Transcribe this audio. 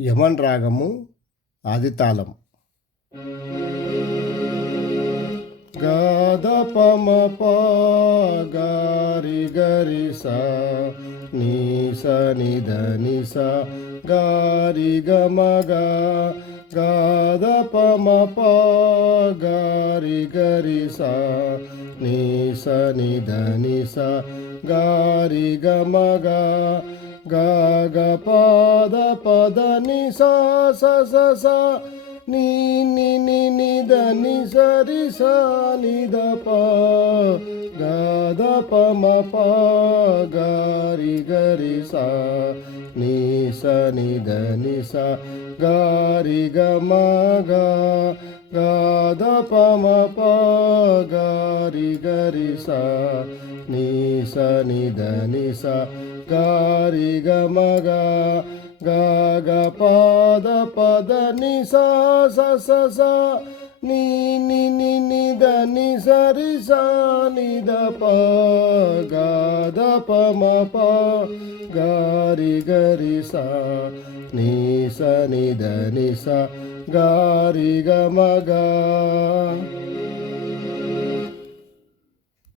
యమన్ రాగము ఆదితాళం. గాద పమ ప గారి గరి స నీ స ని ద ని స గారి గ మ గ గాద పమ ప గారి గరి స నీ స ని ద ని స గారి గ మ గ గా గ పద పద ని స స స స నీ ని ని ని ద ని స రి స ని ద ప గ ద ప మ ప గ రి గ రి స గారి గ రి గ మ గ గ ద ప మ ప గ రి గ రి స ని గ రి పద పద ని స స స స ని దని సరి సాని ద ప గ ద ప గారి గరి సా నీ గ రి స ని స ని ద గ. మగా